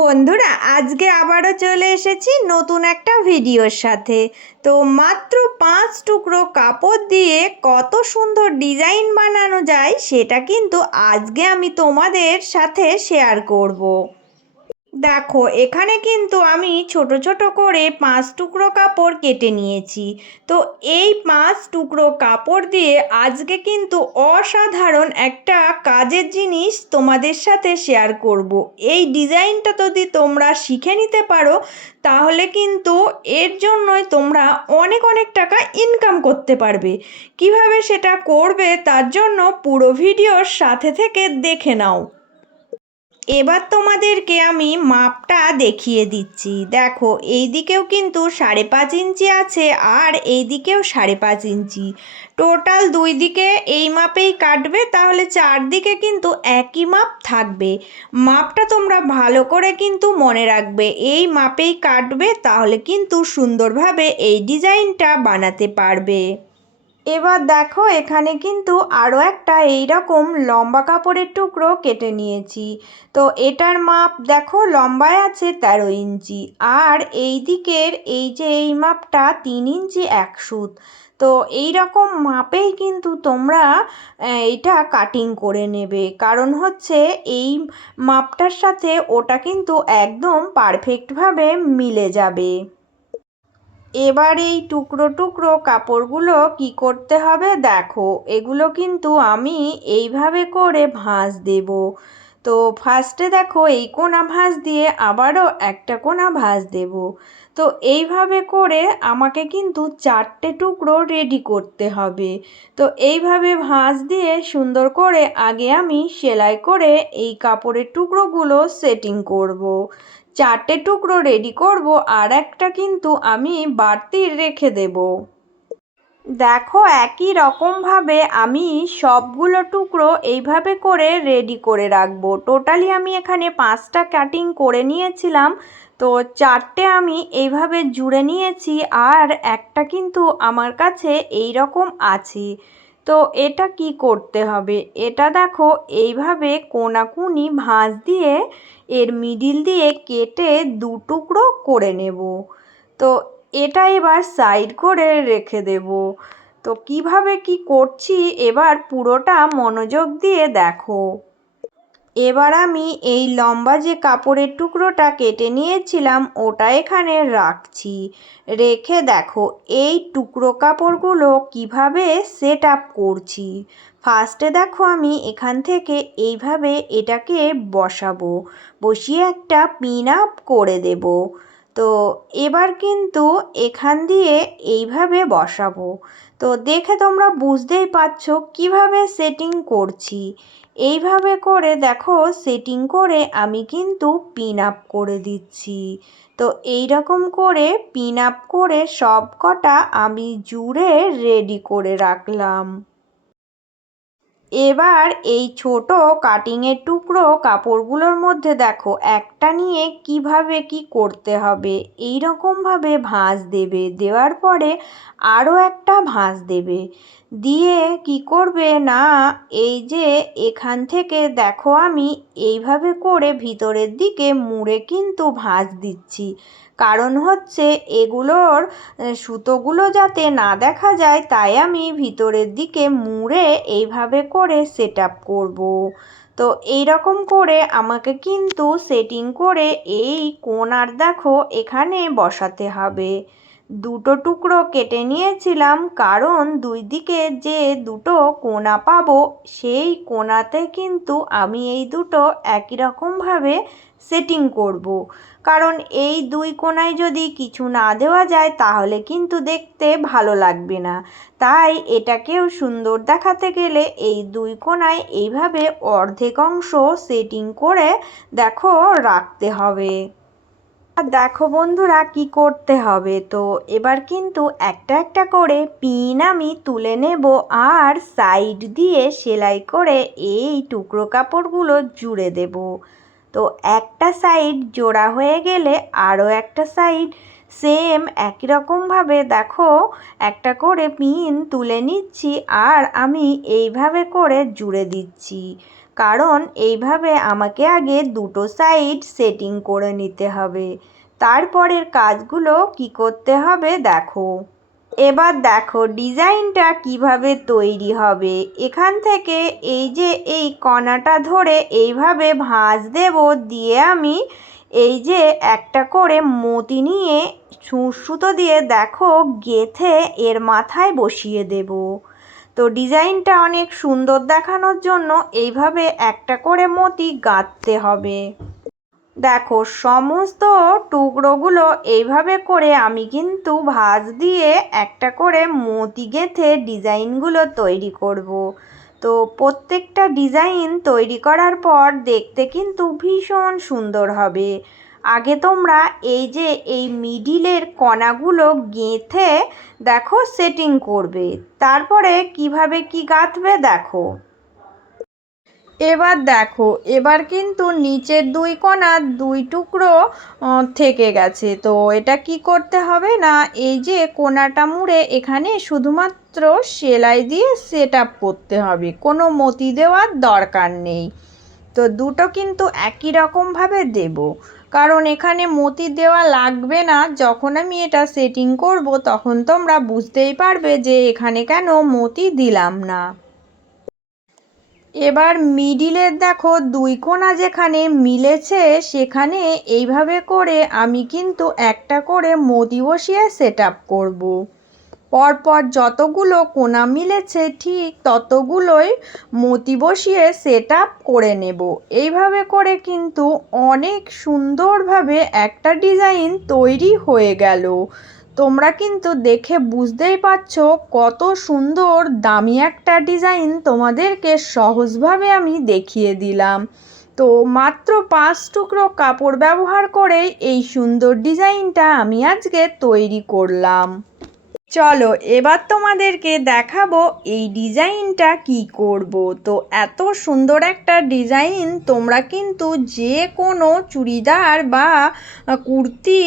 বন্ধুরা, আজকে আবারও চলে এসেছি নতুন একটা ভিডিওর সাথে। তো মাত্র 5 টুকরো কাপড় দিয়ে কত সুন্দর ডিজাইন বানানো যায় সেটা কিন্তু আজকে আমি তোমাদের সাথে শেয়ার করব। দেখো, এখানে কিন্তু আমি ছোট ছোট করে 5 টুকরো কাপড় কেটে নিয়েছি। তো এই 5 টুকরো কাপড় দিয়ে আজকে কিন্তু অসাধারণ একটা কাজের জিনিস তোমাদের সাথে শেয়ার করব। এই ডিজাইনটা যদি তোমরা শিখে নিতে পারো তাহলে কিন্তু এর জন্যই তোমরা অনেক অনেক টাকা ইনকাম করতে পারবে। কিভাবে সেটা করবে তার জন্য পুরো ভিডিওর সাথে থেকে দেখে নাও। এবার তোমাদেরকে আমি মাপটা দেখিয়ে দিচ্ছি। দেখো, এই দিকেও কিন্তু 5.5 ইঞ্চি আছে আর এই দিকেও 5.5 ইঞ্চি। টোটাল দুই দিকে এই মাপেই কাটবে, তাহলে চারদিকে কিন্তু একই মাপ থাকবে। মাপটা তোমরা ভালো করে কিন্তু মনে রাখবে, এই মাপেই কাটবে, তাহলে কিন্তু সুন্দরভাবে এই ডিজাইনটা বানাতে পারবে। এবার দেখো, এখানে কিন্তু আরও একটা এইরকম লম্বা কাপড়ের টুকরো কেটে নিয়েছি। তো এটার মাপ দেখো, লম্বায় আছে 13 ইঞ্চি, আর এই দিকের এই যে এই মাপটা 3 ইঞ্চি 1 সুত। তো এই রকম মাপেই কিন্তু তোমরা এটা কাটিং করে নেবে, কারণ হচ্ছে এই মাপটার সাথে ওটা কিন্তু একদম পারফেক্টভাবে মিলে যাবে। এবার এই টুকরো টুকরো কাপড়গুলো কি করতে হবে দেখো, এগুলো কিন্তু আমি এইভাবে করে ভাঁজ দেব। তো ফার্স্টে দেখো, এই কোণা ভাঁজ দিয়ে আবারও একটা কোণা ভাঁজ দেব। তো এইভাবে করে আমাকে কিন্তু 4টে টুকরো রেডি করতে হবে। তো এইভাবে ভাঁজ দিয়ে সুন্দর করে আগে আমি সেলাই করে এই কাপড়ের টুকরোগুলো সেটিং করব। 4টে টুকরো রেডি করব, আর একটা কিন্তু আমি বাড়তি রেখে দেব। দেখো, একই রকমভাবে আমি সবগুলো টুকরো এইভাবে করে রেডি করে রাখবো। টোটালি আমি এখানে 5টা কাটিং করে নিয়েছিলাম। তো 4টে আমি এইভাবে জুড়ে নিয়েছি, আর একটা কিন্তু আমার কাছে এই রকম আছে। তো এটা কি করতে হবে, এটা দেখো এইভাবে কোনাকুনি ভাঁজ দিয়ে এর মিডিল দিয়ে কেটে 2 টুকরো করে নেব। তো এটা এবার সাইড করে রেখে দেব। তো কিভাবে কি করছি এবার পুরোটা মনোযোগ দিয়ে দেখো। এবার আমি এই লম্বা যে কাপড়ের টুকরোটা কেটে নিয়েছিলাম ওটা এখানে রাখছি। রেখে দেখো, এই টুকরো কাপড়গুলো কিভাবে সেট আপ করছি। ফার্স্টে দেখো, আমি এখান থেকে এইভাবে এটাকে বসাবো, বসিয়ে একটা পিন আপ করে দেব। তো এবার কিন্তু এখান দিয়ে এইভাবে বসাবো। তো দেখে তোমরা বুঝতেই পারছো কিভাবে সেটিং করছি। এইভাবে করে দেখো, সেটিং করে আমি কিন্তু পিন আপ করে দিচ্ছি। তো এই রকম করে পিন আপ করে সব কটা আমি জুড়ে রেডি করে রাখলাম। এবার এই ছোট কাটিংয়ের টুকরো কাপড়গুলোর মধ্যে দেখো, একটা নিয়ে কিভাবে কি করতে হবে। এই রকমভাবে ভাঁজ দেবে, দেওয়ার পরে আরও একটা ভাঁজ দেবে, দিয়ে কি করবে না, এই যে এখান থেকে দেখো আমি এইভাবে করে ভিতরের দিকে মুড়ে কিন্তু ভাঁজ দিচ্ছি। কারণ হচ্ছে এগুলোর সুতোগুলো যাতে না দেখা যায়, তাই আমি ভিতরের দিকে মুড়ে এইভাবে করে সেট আপ করবো। তো এই রকম করে আমাকে কিন্তু সেটিং করে এই কোণার দেখো এখানে বসাতে হবে। 2 টুকরো কেটে নিয়েছিলাম, কারণ দুই দিকে যে 2টো কোণা পাবো সেই কোণাতে কিন্তু আমি এই দুটো একই রকমভাবে সেটিং করব। কারণ এই দুই কোণায় যদি কিছু না দেওয়া যায় তাহলে কিন্তু দেখতে ভালো লাগবে না। তাই এটাকেও সুন্দর দেখাতে গেলে এই দুই কোণায় এইভাবে অর্ধেক অংশ সেটিং করে দেখো রাখতে হবে। আর দেখো বন্ধুরা, কি করতে হবে, তো এবার কিন্তু একটা একটা করে পিন আমি তুলে নেব, আর সাইড দিয়ে সেলাই করে এই টুকরো কাপড়গুলো জুড়ে দেব। তো একটা সাইড জোড়া হয়ে গেলে আরও একটা সাইড সেম একই রকমভাবে দেখো একটা করে পিন তুলে নিচ্ছি, আর আমি এইভাবে করে জুড়ে দিচ্ছি। কারণ এইভাবে আমাকে আগে দুটো সাইড সেটিং করে নিতে হবে। তারপরের কাজগুলো কি করতে হবে দেখো। এবার দেখো ডিজাইনটা কিভাবে তৈরি হবে। এখান থেকে এই যে এই কণাটা ধরে এইভাবে ভাঁজ দেব, দিয়ে আমি এই যে একটা করে মতি নিয়ে সুতো দিয়ে দেখো গেঁথে এর মাথায় বসিয়ে দেব। তো ডিজাইনটা অনেক সুন্দর দেখানোর জন্য এইভাবে একটা করে মতি গাঁথতে হবে। দেখো সমস্ত টুকরোগুলো এইভাবে করে আমি কিন্তু ভাঁজ দিয়ে একটা করে মতি গেঁথে ডিজাইনগুলো তৈরি করব। তো প্রত্যেকটা ডিজাইন তৈরি করার পর দেখতে কিন্তু ভীষণ সুন্দর হবে। আগে তোমরা এই যে এই মিডিলের কণাগুলো গেঁথে দেখো সেটিং করবে, তারপরে কিভাবে কি গাঁথবে দেখো। এবার দেখো, এবার কিন্তু নিচের দুই কোণা দুই টুকরো থেকে গেছে। তো এটা কি করতে হবে না, এই যে কোণাটা মুড়ে এখানে শুধুমাত্র সেলাই দিয়ে সেট আপ করতে হবে, কোনো মতি দেওয়ার দরকার নেই। তো দুটো কিন্তু একই রকমভাবে দেব, কারণ এখানে মতি দেওয়া লাগবে না। যখন আমি এটা সেটিং করব তখন তোমরা বুঝতেই পারবে যে এখানে কেন মতি দিলাম না। এবার মিডিলের দেখো দুই কোণা যেখানে মিলেছে সেখানে এইভাবে করে আমি কিন্তু একটা করে মতি বসিয়ে সেট আপ করবো। পরপর যতগুলো কোণা মিলেছে ঠিক ততগুলোই মতি বসিয়ে সেট আপ করে নেব। এইভাবে করে কিন্তু অনেক সুন্দরভাবে একটা ডিজাইন তৈরি হয়ে গেল। তোমরা কিন্তু দেখে বুঝতেই পারছো কত সুন্দর দামি একটা ডিজাইন তোমাদেরকে সহজভাবে আমি দেখিয়ে দিলাম। তো মাত্র 5 টুকরো কাপড় ব্যবহার করে এই সুন্দর ডিজাইনটা আমি আজকে তৈরি করলাম। চলো এবার তোমাদেরকে দেখাবো এই ডিজাইনটা কি করব। তো এত সুন্দর একটা ডিজাইন তোমরা কিন্তু যে কোনো চুড়িদার বা কুর্তি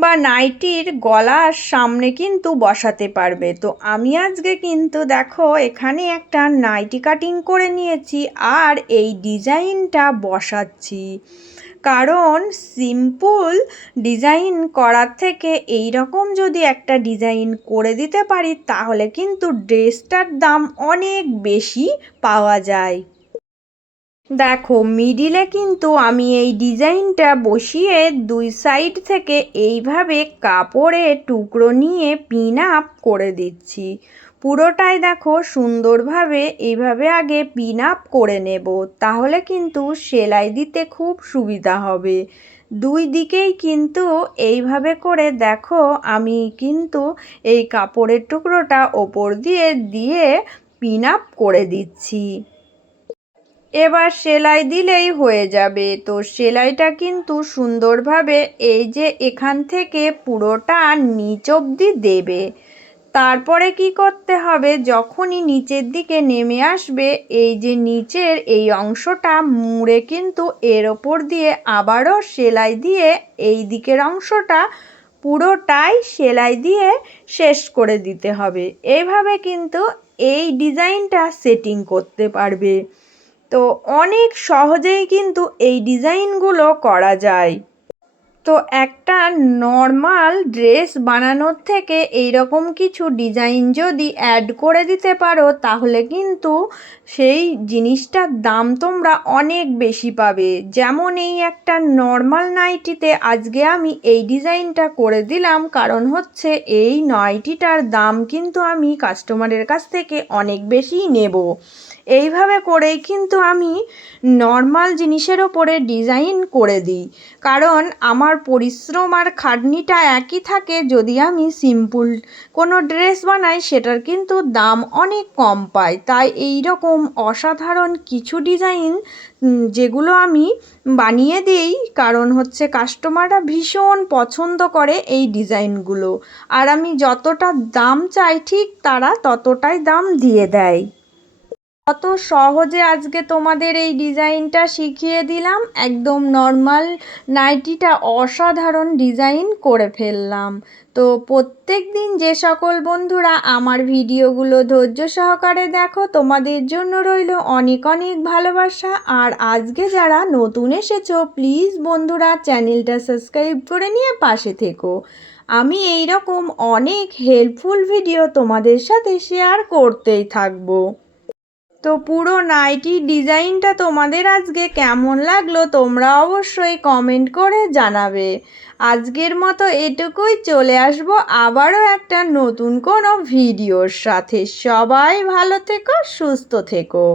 বা নাইটির গলার সামনে কিন্তু বসাতে পারবে। তো আমি আজকে কিন্তু দেখো এখানে একটা নাইটি কাটিং করে নিয়েছি আর এই ডিজাইনটা বসাচ্ছি, কারণ সিম্পল ডিজাইন করার থেকে এই রকম যদি একটা ডিজাইন করে দিতে পারি তাহলে কিন্তু ড্রেসটার দাম অনেক বেশি পাওয়া যায়। দেখো মিডিলে কিন্তু আমি এই ডিজাইনটা বসিয়ে দুই সাইড থেকে এইভাবে কাপড়ে টুকরো নিয়ে পিন আপ করে দিচ্ছি। পুরোটাই দেখো সুন্দরভাবে এইভাবে আগে পিন আপ করে নেব, তাহলে কিন্তু সেলাই দিতে খুব সুবিধা হবে। দুই দিকেই কিন্তু এইভাবে করে দেখো আমি কিন্তু এই কাপড়ের টুকরোটা ওপর দিয়ে দিয়ে পিন আপ করে দিচ্ছি। এবার সেলাই দিলেই হয়ে যাবে। তো সেলাইটা কিন্তু সুন্দরভাবে এই যে এখান থেকে পুরোটা নিচ অবধি দেবে। তারপরে কি করতে হবে, যখনই নিচের দিকে নেমে আসবে এই যে নিচের এই অংশটা মুড়ে কিন্তু এর ওপর দিয়ে আবারও সেলাই দিয়ে এই দিকের অংশটা পুরোটাই সেলাই দিয়ে শেষ করে দিতে হবে। এইভাবে কিন্তু এই ডিজাইনটা সেটিং করতে পারবে। তো অনেক সহজেই কিন্তু এই ডিজাইনগুলো করা যায়। তো একটা নর্মাল ড্রেস বানানোর থেকে এই রকম কিছু ডিজাইন যদি অ্যাড করে দিতে পারো তাহলে কিন্তু সেই জিনিসটার দাম তোমরা অনেক বেশি পাবে। যেমন এই একটা নর্মাল নাইটিতে আজকে আমি এই ডিজাইনটা করে দিলাম, কারণ হচ্ছে এই নাইটিটার দাম কিন্তু আমি কাস্টমারের কাছ থেকে অনেক বেশি নেব। এইভাবে করেই কিন্তু আমি নর্মাল জিনিসের ওপরে ডিজাইন করে দিই, কারণ আমার পরিশ্রম আর খাটনিটা একই থাকে। যদি আমি সিম্পল কোনো ড্রেস বানাই সেটার কিন্তু দাম অনেক কম পাই। তাই এই রকম অসাধারণ কিছু ডিজাইন যেগুলো আমি বানিয়ে দিই, কারণ হচ্ছে কাস্টমাররা ভীষণ পছন্দ করে এই ডিজাইনগুলো, আর আমি যতটা দাম চাই ঠিক তারা ততটাই দাম দিয়ে দেয়। কত সহজে আজকে তোমাদের এই ডিজাইনটা শিখিয়ে দিলাম। একদম নর্মাল নাইটিটা অসাধারণ ডিজাইন করে ফেললাম। তো প্রত্যেক দিন যে সকল বন্ধুরা আমার ভিডিওগুলো ধৈর্য সহকারে দেখো, তোমাদের জন্য রইল অনেক অনেক ভালোবাসা। আর আজকে যারা নতুন এসেছো, প্লিজ বন্ধুরা চ্যানেলটা সাবস্ক্রাইব করে নিয়ে পাশে থেকো। আমি এই রকম অনেক হেল্পফুল ভিডিও তোমাদের সাথে শেয়ার করতেই থাকবো। তো পুরো নাইটির ডিজাইনটা তোমাদের আজকে কেমন লাগলো তোমরা অবশ্যই কমেন্ট করে জানাবে। আজকের মতো এটুকুই, চলে আসবো আবারও একটা নতুন কোনো ভিডিওর সাথে। সবাই ভালো থেকো, সুস্থ থেকো।